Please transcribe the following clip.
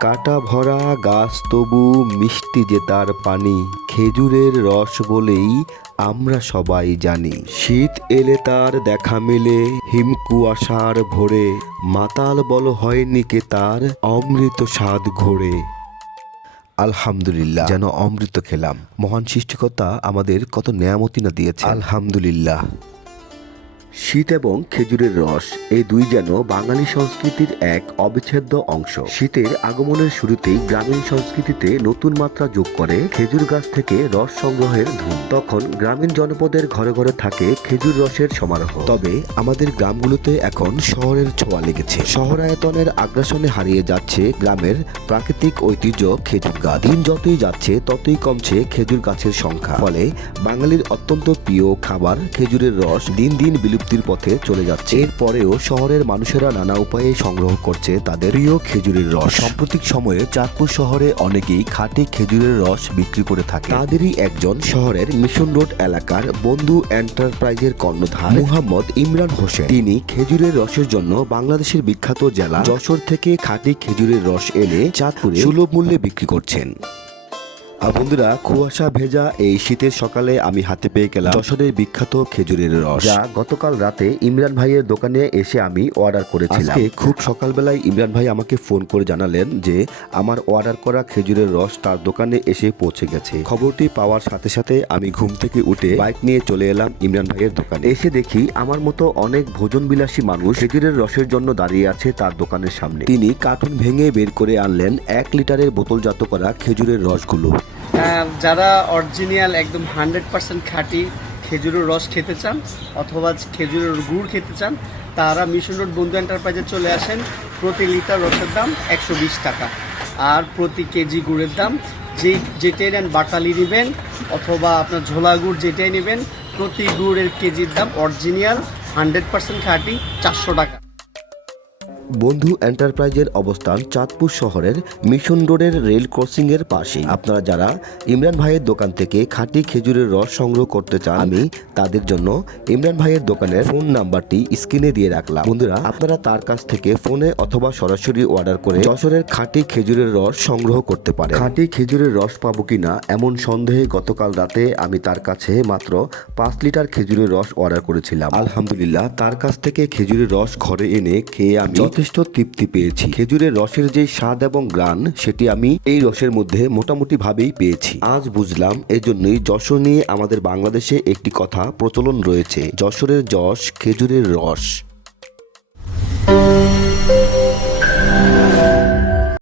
কাটা ভরা গাছ তবু মিষ্টি যে তার পানি। খেজুরের রস বলেই আমরা সবাই জানি। শীত এলে তার দেখা মেলে হিমকুয়াশার ভোরে। মাতাল বল হয়নি কে তার, অমৃত স্বাদ ঘোরে। আলহামদুলিল্লাহ, যেন অমৃত খেলাম। মহান সৃষ্টিকর্তা আমাদের কত নেয়ামতি না দিয়েছে আলহামদুলিল্লাহ। শীত এবং খেজুরের রস, এই দুই যেন বাঙালি সংস্কৃতির এক অবিচ্ছেদ্য অংশ। শীতের আগমনের শুরুতেই গ্রামীণ সংস্কৃতিতে নতুন মাত্রা যোগ করে খেজুর গাছ থেকে রস সংগ্রহের ধুম। তখন গ্রামীণ জনপদের ঘরে ঘরে থাকে খেজুর রসের সমারোহ। তবে আমাদের গ্রামগুলোতে এখন শহরের ছোঁয়া লেগেছে। শহরায়তনের আগ্রাসনে হারিয়ে যাচ্ছে গ্রামের প্রাকৃতিক ঐতিহ্য খেজুর গাছ। দিন যতই যাচ্ছে, ততই কমছে খেজুর গাছের সংখ্যা। ফলে বাঙালির অত্যন্ত প্রিয় খাবার খেজুরের রস দিন দিন বিলুপ্তির পথে চলে যাচ্ছে। এরপরেও শহরের মানুষেরা নানা উপায়ে সংগ্রহ করছে তাদের প্রিয় খেজুরের রস। সাম্প্রতিক সময়ে চাঁদপুর শহরে অনেকেই খাঁটি খেজুরের রস বিক্রি করে থাকে। তাদেরই একজন শহরের মিশন রোড এলাকার বন্ধু এন্টারপ্রাইজের কর্ণধার মুহাম্মদ ইমরান হোসেন। তিনি খেজুরের রসের জন্য বাংলাদেশের বিখ্যাত জেলা যশোর থেকে খাঁটি খেজুরের রস এনে চাঁদপুরে সুলভ মূল্যে বিক্রি করছেন। বন্ধুরা কুয়াশা ভেজা এই শীতের সকালে আমি হাতে পেয়ে গেলাম যশোরের বিখ্যাত খেজুরের রস। যা গতকাল রাতে ইমরান ভাইয়ের দোকানে এসে আমি অর্ডার করেছিলাম। আজকে খুব সকালবেলায় ইমরান ভাই আমাকে ফোন করে জানালেন যে আমার অর্ডার করা খেজুরের রস তার দোকানে এসে পৌঁছে গেছে। খবরটি পাওয়ার সাথে সাথে আমি ঘুম থেকে উঠে বাইক নিয়ে চলে এলাম ইমরান ভাইয়ের দোকানে। এসে দেখি আমার মতো অনেক ভোজন বিলাসী মানুষ খেজুরের রসের জন্য দাঁড়িয়ে আছে তার দোকানের সামনে। তিনি কার্টুন ভেঙে বের করে আনলেন এক লিটারের বোতলজাত করা খেজুরের রসগুলো। যারা অরিজিনাল একদম হান্ড্রেড পার্সেন্ট খাঁটি খেজুরের রস খেতে চান, অথবা খেজুরের গুড় খেতে চান, তারা মিশন রোড বন্ধু এন্টারপ্রাইজে চলে আসেন। প্রতি লিটার রসের দাম একশো বিশ টাকা। আর প্রতি কেজি গুড়ের দাম যেই, যেটাই নেন বাটালি নেবেন, অথবা আপনার ঝোলা গুড় যেটাই নেবেন, প্রতি গুড়ের কেজির দাম অরিজিনাল হান্ড্রেড পার্সেন্ট খাঁটি চারশো টাকা। বন্ধু এন্টারপ্রাইজের অবস্থান চাঁদপুর শহরের মিশন রোডের রেল ক্রসিং এর পাশে আপনারা যারা ইমরান ভাইয়ের দোকান থেকে খাঁটি খেজুরের রস সংগ্রহ করতে চান আমি তাদের জন্য ইমরান ভাইয়ের দোকানের ফোন নাম্বারটি স্ক্রিনে দিয়ে রাখলাম। বন্ধুরা আপনারা তার কাছ থেকে ফোনে অথবা সরাসরি অর্ডার করে যশোরের খাঁটি খেজুরের রস সংগ্রহ করতে পারে খাঁটি খেজুরের রস পাবো কিনা এমন সন্দেহে গতকাল রাতে আমি তার কাছে মাত্র পাঁচ লিটার খেজুরের রস অর্ডার করেছিলাম। আলহামদুলিল্লাহ তার কাছ থেকে খেজুরের রস ঘরে এনে খেয়ে আমি যথেষ্ট তৃপ্তি পেয়েছি। খেজুরের রসের যে স্বাদ এবং গ্রান, সেটি আমি এই রসের মধ্যে মোটামুটি ভাবেই পেয়েছি। আজ বুঝলাম এজন্যই যশোর নিয়ে আমাদের বাংলাদেশে একটি কথা প্রচলন রয়েছে। যশোরের যশ, খেজুরের রস।